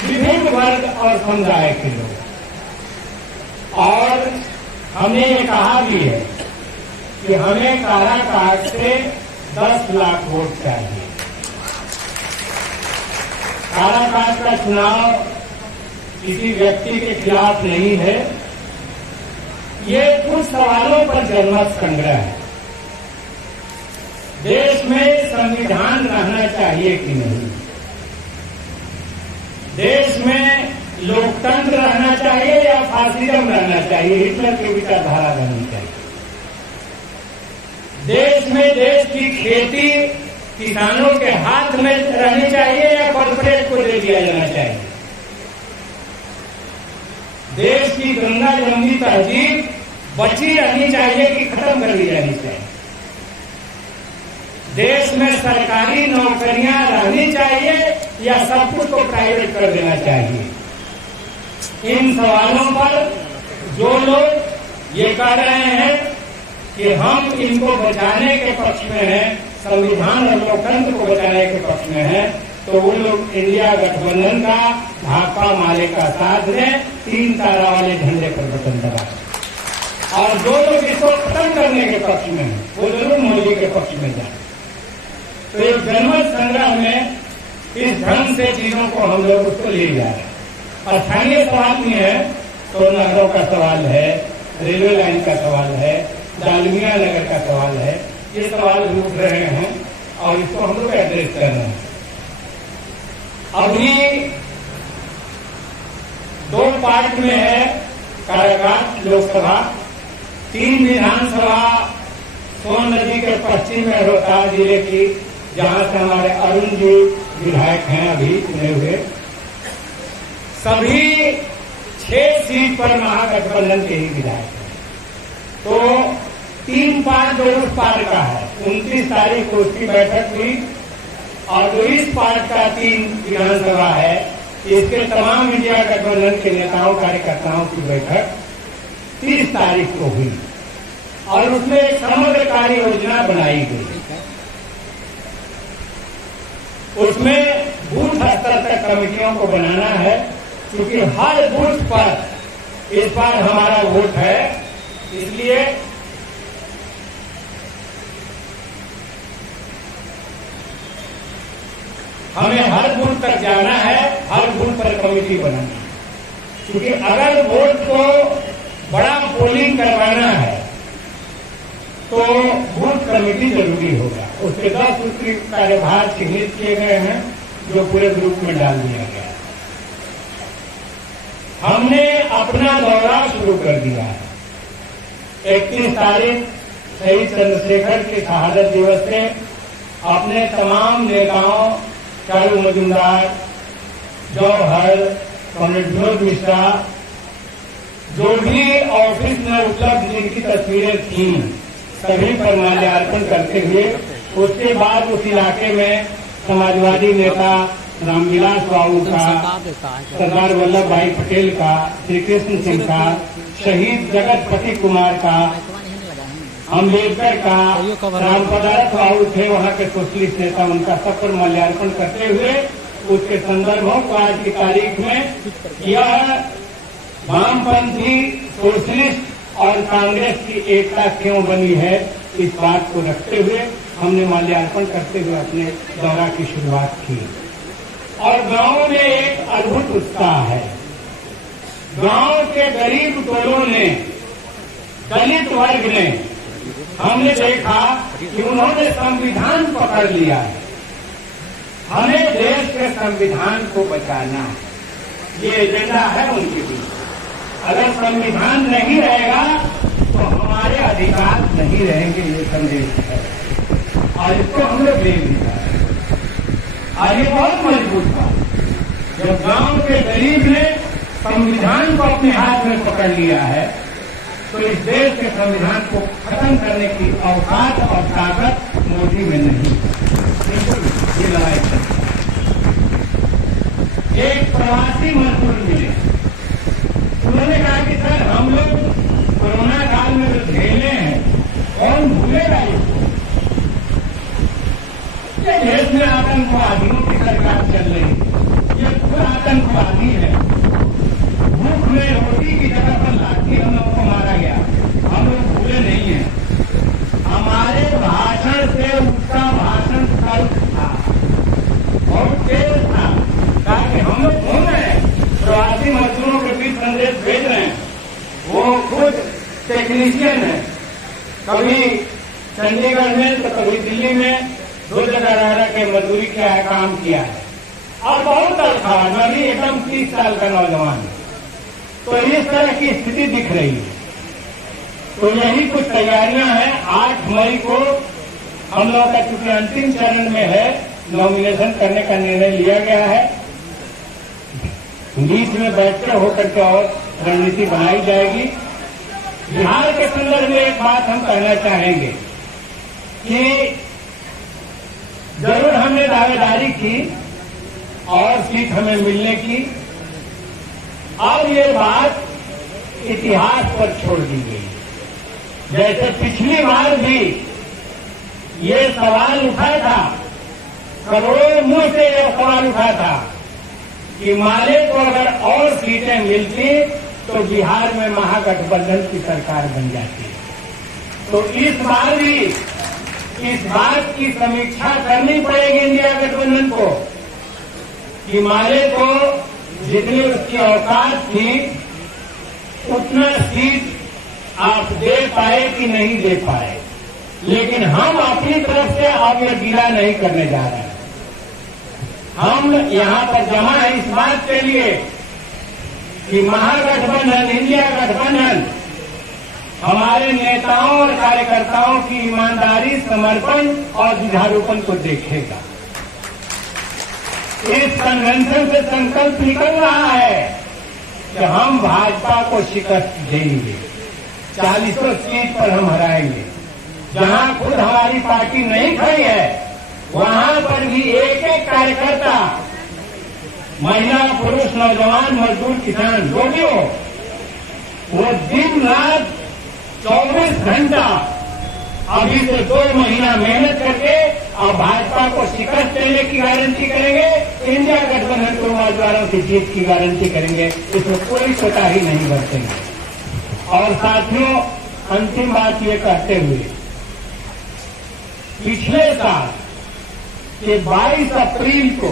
विभिन्न वर्ग और समुदाय के लोग। और हमने ये कहा भी है कि हमें काराकाट से 10 लाख वोट चाहिए। काराकाट का चुनाव किसी व्यक्ति के खिलाफ नहीं है, ये कुछ सवालों पर जनमत संग्रह है। देश में संविधान रहना चाहिए कि नहीं, देश में लोकतंत्र रहना चाहिए या फासिज्म रहना चाहिए, हिटलर की विचारधारा रहनी चाहिए। देश में देश की खेती किसानों के हाथ में रहनी चाहिए या कॉर्पोरेट को दे दिया जाना चाहिए। देश की गंगा जमुनी तहजीब बची रहनी चाहिए कि खत्म कर दी जानी चाहिए। देश में सरकारी नौकरियां रहनी चाहिए या सब कुछ को प्राइवेट कर देना चाहिए। इन सवालों पर जो लोग ये कह रहे हैं कि हम इनको बचाने के पक्ष में हैं, संविधान और लोकतंत्र को बचाने के पक्ष में हैं, तो वो लोग इंडिया गठबंधन का भाकपा माले का साथ दें, 3 तारा वाले झंडे पर बटन दबाएं। और जो लोग इसको खत्म करने के पक्ष में हैं, वो जरूर मोदी के पक्ष में जाए। तो एक जनमत संग्रह में इस ढंग से चीजों को हम लोग उसको ले जा रहे हैं। और स्थानीय सवाल भी है, तो नहरों का सवाल है, रेलवे लाइन का सवाल है, डालमिया नगर का सवाल है, ये सवाल भी उठ रहे हैं और इसको हम लोग एड्रेस कर रहे हैं। अभी 2 पार्ट में है काराकाट लोकसभा, 3 विधानसभा सोन नदी के पश्चिम में रोहतास जिले की, जहां से हमारे अरुण जी विधायक हैं अभी चुने हुए। सभी 6 सीट पर महागठबंधन के ही विधायक हैं। तो 3 पार्ट जो उस पार्ट का है, 29 तारीख को उसकी बैठक हुई और जो इस पार्ट का 3 विधानसभा है, इसके तमाम इंडिया गठबंधन के नेताओं कार्यकर्ताओं की बैठक 30 तारीख को हुई और उसमें एक समग्र कार्य योजना बनाई गई। उसमें बूथ स्तर तक कमेटियों को बनाना है, क्योंकि हर बूथ पर इस बार हमारा वोट है, इसलिए हमें हर बूथ तक जाना है, हर बूथ पर कमेटी बनानी है। क्योंकि अगर वोट को बड़ा पोलिंग करवाना है तो बूथ कमेटी जरूरी होगा। उसके 10 सूत्री कार्यभार चिन्हित किए गए हैं, जो पूरे ग्रुप में डाल दिया गया है। हमने अपना दौरा शुरू कर दिया है। 31 तारीख शहीद चंद्रशेखर के शहादत दिवस से अपने तमाम नेताओं, चारू मजुमदार, जौहर, कॉमरेड विनोद मिश्रा, जो भी ऑफिस में उपलब्ध जिनकी तस्वीरें थी, सभी पर माल्यार्पण करते हुए उसके बाद उस इलाके में समाजवादी नेता रामविलास बाबू का, सरदार वल्लभ भाई पटेल का, श्री कृष्ण सिंह का, शहीद जगतपति कुमार का, अम्बेडकर का, रामपदारथ बाबू थे वहां के सोशलिस्ट नेता, उनका सब पर माल्यार्पण करते हुए उसके संदर्भों को आज की तारीख में यह वामपंथी, सोशलिस्ट और कांग्रेस की एकता क्यों बनी है, इस बात को रखते हुए हमने माल्यार्पण करते हुए अपने दौरा की शुरुआत की। और गांव में एक अद्भुत उत्साह है। गांव के गरीब टोलों ने, दलित वर्ग ने, हमने देखा कि उन्होंने संविधान पकड़ लिया है। हमें देश के संविधान को बचाना है, ये एजेंडा है उनके बीच। अगर संविधान नहीं रहेगा तो हमारे अधिकार नहीं रहेंगे, ये संदेश है और इसको हम लोग ले लिया है। और ये बहुत मजबूत था जब गांव के गरीब ने संविधान को अपने हाथ में पकड़ लिया है, तो इस देश के संविधान को खत्म करने की औकात और ताकत मोदी में नहीं। ये लड़ाई चलती है। एक प्रवासी मजदूर मिले, उन्होंने कहा कि सर हम लोग कोरोना काल में जो झेले हैं, कौन भूलेगा इसको। ये देश में आतंकवादियों की सरकार चल रही है, ये पूरा आतंकवाद टेक्नीशियन हैं, कभी चंडीगढ़ में तो कभी दिल्ली में 2 जगह रह के मजदूरी किया है, काम किया है और बहुत अच्छा मैं भी एकदम 30 साल का नौजवान। तो इस तरह की स्थिति दिख रही है। तो यही कुछ तैयारियां हैं। 8 मई को हम लोग का चूंकि अंतिम चरण में है, नॉमिनेशन करने का निर्णय लिया गया है। बीच में बैठकर होकर के और रणनीति बनाई जाएगी। बिहार के संदर्भ में एक बात हम कहना चाहेंगे कि जरूर हमने दावेदारी की और सीट हमें मिलने की, अब ये बात इतिहास पर छोड़ दी गई। जैसे पिछली बार भी ये सवाल उठा था, करोड़ों मुंह से ये सवाल उठा था कि माले को अगर और सीटें मिलती तो बिहार में महागठबंधन की सरकार बन जाती। तो इस बार भी इस बात की समीक्षा करनी पड़ेगी इंडिया गठबंधन को कि माले को जितनी उसकी औकात थी उतना सीट आप दे पाए कि नहीं दे पाए। लेकिन हम अपनी तरफ से अब यह गिला नहीं करने जा रहे हैं। हम यहां पर जमा है इस बात के लिए कि महागठबंधन, इंडिया गठबंधन हमारे नेताओं और कार्यकर्ताओं की ईमानदारी, समर्पण और जुझारूपन को देखेगा। इस कन्वेंशन से संकल्प निकल रहा है कि हम भाजपा को शिकस्त देंगे, 40 सीट पर हम हराएंगे। जहां खुद हमारी पार्टी नहीं खड़ी है वहां पर भी एक एक कार्यकर्ता, महिला, पुरुष, नौजवान, मजदूर, किसान, जो भी हो, वो दिन रात 24 घंटा अभी से 2 महीना मेहनत करके और भाजपा को शिकस्त देने की गारंटी करेंगे, इंडिया गठबंधन के उम्मीदवारों की जीत की गारंटी करेंगे। इसमें कोई कोताही नहीं बरतेंगे। और साथियों, अंतिम बात ये कहते हुए, पिछले साल के 22 अप्रैल को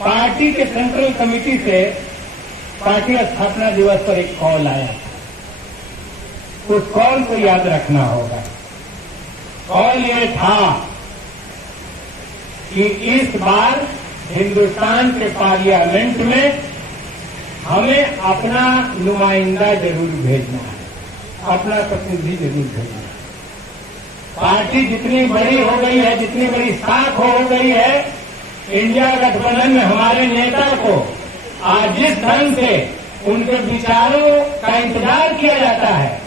पार्टी के सेंट्रल कमेटी से पार्टी स्थापना दिवस पर एक कॉल आया था। उस कॉल को याद रखना होगा। कॉल ये था कि इस बार हिंदुस्तान के पार्लियामेंट में हमें अपना नुमाइंदा जरूर भेजना है, अपना प्रतिनिधि जरूर भेजना है। पार्टी जितनी बड़ी हो गई है, जितनी बड़ी साख हो गई है, इंडिया गठबंधन में हमारे नेता को आज जिस ढंग से उनके विचारों का इंतजार किया जाता है,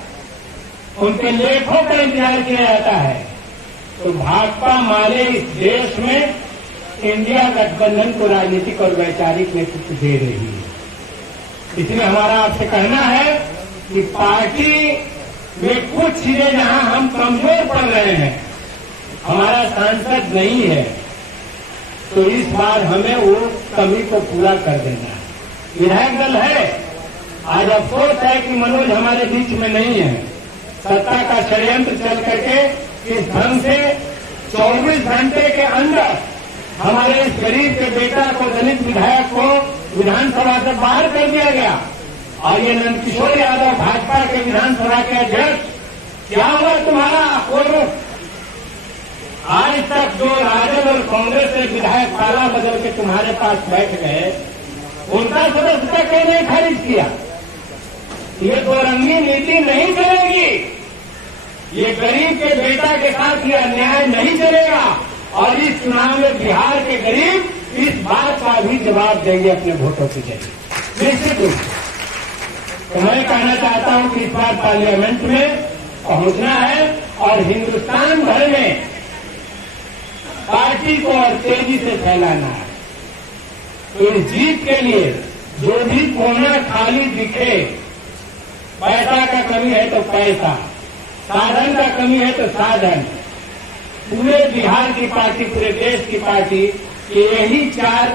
उनके लेखों का इंतजार किया जाता है, तो भाजपा माले इस देश में इंडिया गठबंधन को राजनीतिक और वैचारिक नेतृत्व दे रही है। इसलिए हमारा आपसे कहना है कि पार्टी में कुछ चीजें जहां हम कमजोर पड़ रहे हैं, हमारा सांसद नहीं है, तो इस बार हमें वो कमी को पूरा कर देना है। विधायक दल है, आज अफसोस है कि मनोज हमारे बीच में नहीं है। सत्ता का षड्यंत्र चल करके इस ढंग से 24 घंटे के अंदर हमारे इस गरीब के बेटा को, दलित विधायक को विधानसभा से बाहर कर दिया गया। और ये नंदकिशोर यादव, भाजपा के विधानसभा के अध्यक्ष, क्या हुआ तुम्हारा? आज तक जो राजद और कांग्रेस के विधायक ताला बदल के तुम्हारे पास बैठ गए, उनका सदस्यता क्यों नहीं खारिज किया? ये दो रंगी नीति नहीं चलेगी। ये गरीब के बेटा के साथ ये अन्याय नहीं चलेगा। और इस चुनाव में बिहार के गरीब इस बात का भी जवाब देंगे अपने वोटों के जरिए, निश्चित रूप से। तो मैं कहना चाहता हूं कि इस बार पार्लियामेंट में पहुंचना है और हिंदुस्तान भर में पार्टी को और तेजी से फैलाना है। तो इस जीत के लिए जो भी कोना खाली दिखे, पैसा का कमी है तो पैसा, साधन का कमी है तो साधन, पूरे बिहार की पार्टी, पूरे देश की पार्टी, यही 4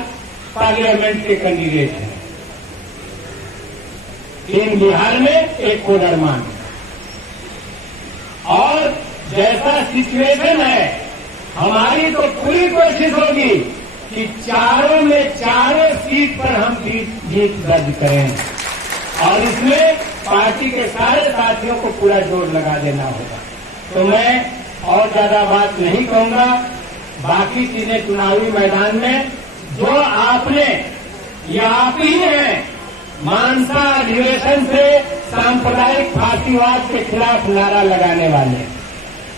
पार्लियामेंट के कैंडिडेट हैं। 3 बिहार में, 1 कोडरमान। और जैसा सिचुएशन है, हमारी तो पूरी कोशिश होगी कि चारों में चारों सीट पर हम जीत दर्ज करें। और इसमें पार्टी के सारे साथियों को पूरा जोर लगा देना होगा। तो मैं और ज्यादा बात नहीं कहूंगा। बाकी चीजें चुनावी मैदान में जो आपने या आप ही हैं मानसा अधिवेशन से सांप्रदायिक फांसीवाद के खिलाफ नारा लगाने वाले,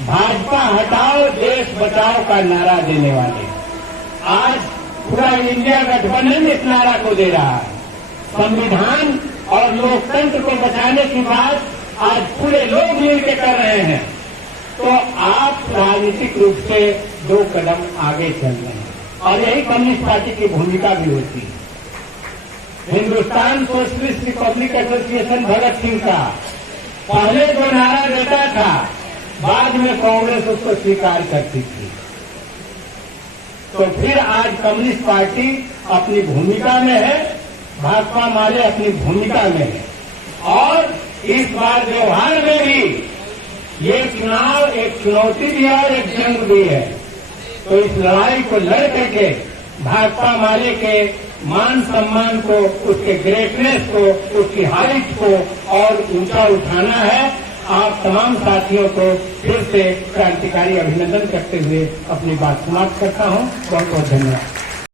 भाजपा हटाओ देश बचाओ का नारा देने वाले, आज पूरा इंडिया गठबंधन इस नारा को दे रहा है। संविधान और लोकतंत्र को बचाने की बात आज पूरे लोग मिलकर कर रहे हैं। तो आप राजनीतिक रूप से 2 कदम आगे चल रहे हैं और यही कम्युनिस्ट पार्टी की भूमिका भी होती है। Hindustan socialist Republic association Bhagat Singh का पहले जो नारा देता था, बाद में कांग्रेस उसको स्वीकार करती थी। तो फिर आज कम्युनिस्ट पार्टी अपनी भूमिका में है, भाकपा माले अपनी भूमिका में है और इस बार व्यवहार में भी ये चुनाव एक चुनौती भी है और एक जंग भी है। तो इस लड़ाई को लड़ करके भाकपा माले के मान सम्मान को, उसके ग्रेटनेस को, उसकी हाइट को और ऊंचा उठाना है। आप तमाम साथियों को फिर से क्रांतिकारी अभिनंदन करते हुए अपनी बात समाप्त करता हूं। बहुत बहुत धन्यवाद।